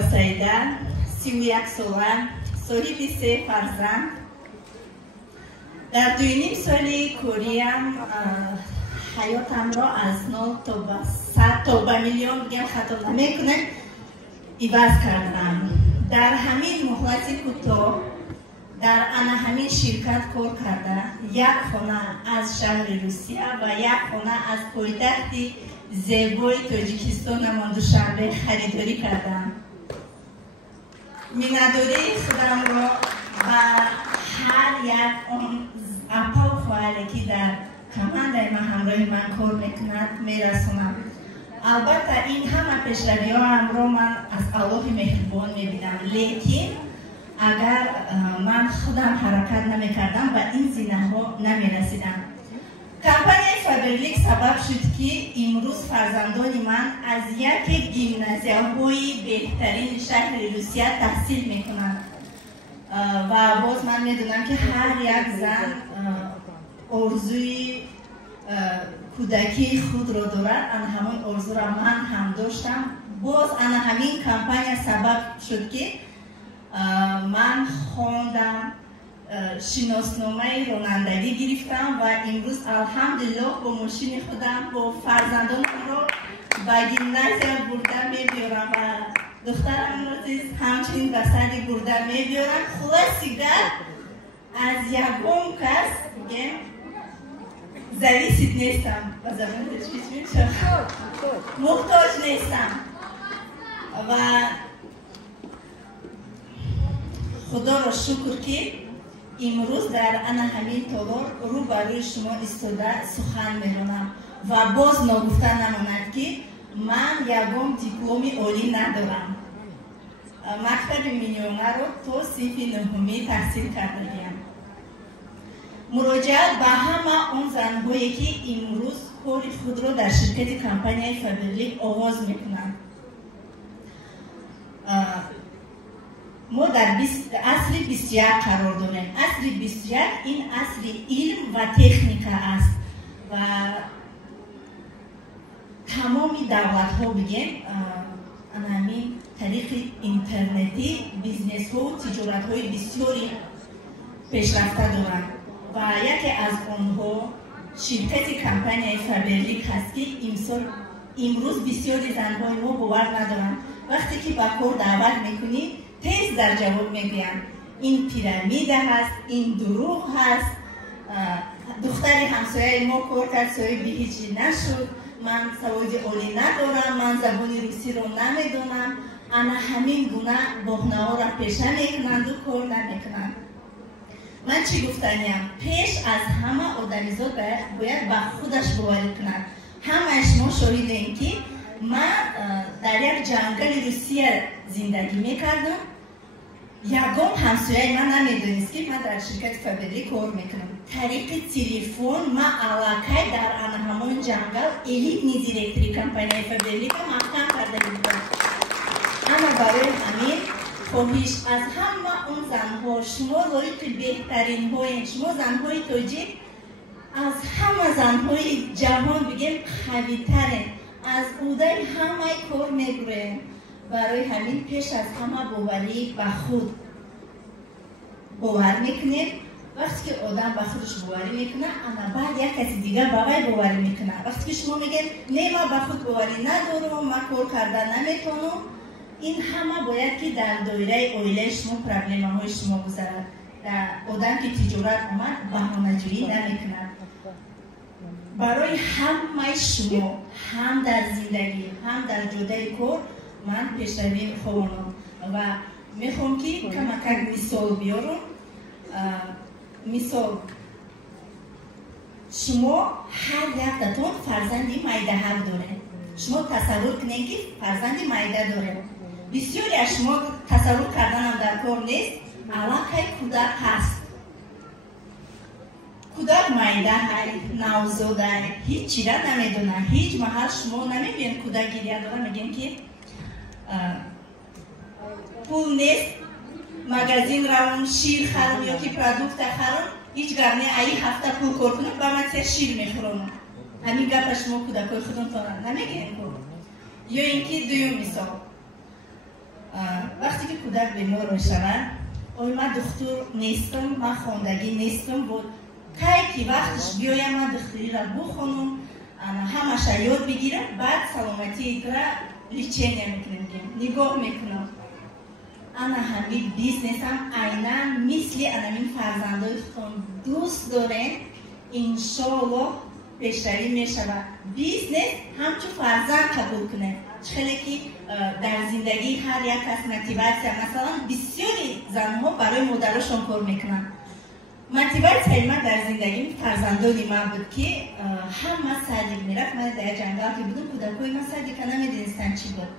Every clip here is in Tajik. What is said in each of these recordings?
سیده 31 ساله صاحب 3 فرزند در 2.5 سال کوریم حیاتم را از 0 تا به 100 تا به میلیون بگم خطا نمیکنه عوض کردم. در همین مهلت کوتاه در همین شرکت کار کرده، یک خانه از شهر روسیه و یک خانه از پایتخت زیبای تاجیکستان ماندوشنبه خریداری کردم. مینداری خودم را و هر یک اون اپا و خواهری که در کمانده من همراه من کار میکند میرسونم. البته این همه پیشروی ها همراه من از الله مهربان میبینم، لیکن اگر من خودم حرکت نمیکردم و این زینه ها نمیرسیدم. کمپانی فابرلیک سبب شد که امروز فرزندان من از یک گیمنازیوم‌های بهترین شهر روسیه تحصیل میکنند و باز من میدونم که هر یک زن آرزوی کودکی خود را دارد. همون آرزو را من هم داشتم. باز همین کمپانی سبب شد که من خواندم، شناسنامه رانندگی گرفتم و امروز الحمدلله با ماشین خودم با فرزندانم را به گیمنازیوم برده میبیارم و دخترم عزیز همچنین به سری برده میبیارم. خلاصیگر از یکم کس بگم زلیسید نیستم و زبان تشکیش میشه محتاج نیستم و خدا را شکر که امروز در همین تالار رو برای شما استوده سخن میرونم و باز نگفته نماند که من یکم دیپلم عالی ندارم. مکتب میلیونر رو تا صنف 9 تحصیل کردم. مراجعت به همه اون زنهایی که امروز کار خود را در شرکت کمپانی فابرلیک آغاز میکنند. ما در عصر 21 قرار داریم. عصر 21 این عصر علم و تکنیک است و تمامی دولت ها بگیم همین طریق اینترنتی بیزنس ها و تجارت های بسیاری پیشرفته دارند و یکی از آنها شرکت کمپانی فابرلیک هست که امروز بسیاری زنهای ما باور ندارند. وقتی که با کار دعوت میکنید تیز در جواب میگویند این پیرامیده هست، این دروغ هست، دختری همسایه ما کار کرد صاحب هیچی نشد، من سواد عالی ندارم، من زبان روسی رو نمیدونم. همین گونه بهانه ها را پیشه میکنند و کار نمیکنند. من چی گفتنیم؟ پیش از همه آدمیزاد باید به خودش باور کند. همه شما شاهدین که من در یک جنگل روسیه زندگی میکردم. یکم همسایه من نمیدونست که من در شرکت فابرلیک کار میکنم. طریق تلفن من علاقه در همون جنگل الیت نیزیرکتری کمپانی فابرلیک محکم کرده بودم. اما برای همین خواهش از همه اون زنها، شما لایق بهترین های، شما زنهای تاجیک از همه زنهای جهان بگیم قوی ترین، از اودای همه کار میگوره. برای همین پیش از همه باوری به خود باور میکنید. وقتی که آدم به خودش باوری میکنه اما بعد یک کسی دیگه باور باوری میکنه. وقتی که شما میگید نه من به خود باوری ندارم، من کار کردن نمیتونم، این همه باید که در دایره عائله شما پرابلم های شما گذرد. در آدم که تجارت آمد بهانه‌جویی نمیکنه. برای همه شما هم در زندگی هم در جدای کار من پیشروی خواهم و میخوام که کمک مثال بیارم. مثال شما هر یک تاتون فرزندی میده هر داره. شما تصور کنید که فرزندی میده داره. بسیاری از شما تصور کردن هم در کار نیست. علاقه کودک هست. کودک میده های نوزاده هیچ چی را نمیدونه. هیچ محل شما نمیبینید کودک گریه داره میگین که پول نیست، مگزین روم شیر خرم یا که پرودوکت خرم هیچ گرنه ای هفته پول کار کنم با من سر شیر میخورم. همین گپ شما کودکای خودم تارن نمیگین. یا اینکه دویم مثال вақте ки кӯдак бемор мешавад, ман духтур нестам, ман хондагӣ нестам, кай ки вақташ биёям, ман духтуриро бухонам, ҳамаша ёд бигирам, баъд саломатиро лечения мекунем, нигоҳ мекунам. Ана ҳамин бизнесам айнан мисли анамин фарзандои худтон дӯст дорем, иншоаллоҳ пешравӣ мешавад. Бизнес ҳамчун фарзанд қабул кунем. Хеле ки дар зиндагии ҳар як кас мотиватсия, масалан бисёри занҳо барои модарашон кор мекунанд. Мотиватсияи ман дар зиндагии фарзандони ман буд ки ҳама садик мерафт. Ман дар ҷангал ки будам, кӯдакои ман садика намедонистанд чӣ буд.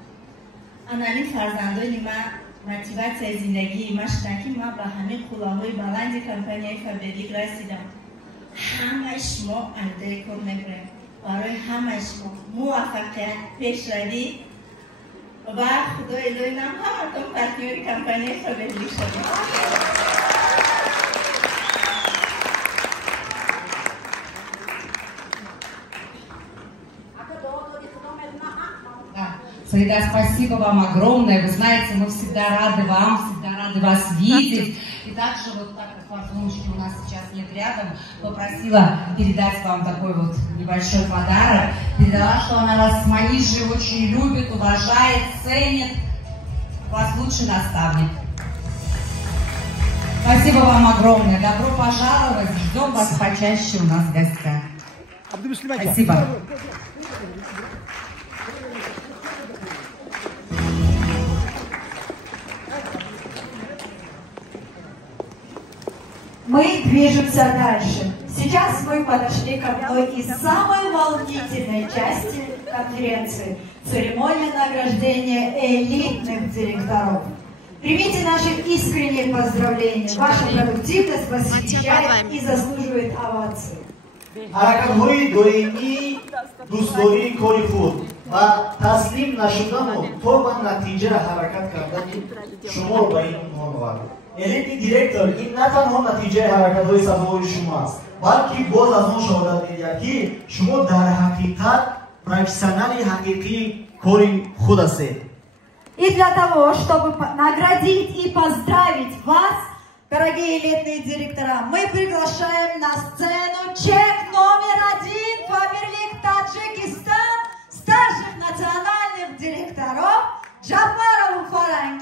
Анамин фарзандони ман мотиватсияи зиндагии ман шуданд ки ман ба ҳамин қуллаҳои баланди компанияи Фаберлик расидам. ҳамаи шумо айдаи кор мекунем. Барои ҳамаи шумо муваффақият, пешравӣ ва худои илоҳӣ нам ҳаматон партнёри компанияи Фаберлик шавед. Саида, спасибо вам огромное. Вы знаете, мы всегда рады вам, всегда рады вас видеть. И также, вот так как Фортуночки у нас сейчас нет рядом, попросила передать вам такой вот небольшой подарок. Передала, что она вас с Манижей очень любит, уважает, ценит. У вас лучший наставник. Спасибо вам огромное. Добро пожаловать. Ждем вас почаще у нас в гостях. Спасибо. Мы движемся дальше. Сейчас мы подошли к одной из самой волнительной части конференции – церемония награждения элитных директоров. Примите наши искренние поздравления. Ваша продуктивность восхищает и заслуживает овации. ҳаракатҳои доимии дӯстдории кори худ ва таслим нашудану то ба натиҷа ҳаракат кардани шумо ба ин унвон овард. Элитный директор ин на танҳо натиҷаи ҳаракатҳои сабуҳои шумо аст, балки боз аз он шаҳодат медиҳад ки шумо дар ҳақиқат профессионали ҳақиқии кори худ ҳастед. И для того, чтобы наградить и поздравить вас, дорогие элитные директора, мы приглашаем на сцену чек номер 1 Фаберлик Таджикистан старших национальных директоров Джафарову Фаранги.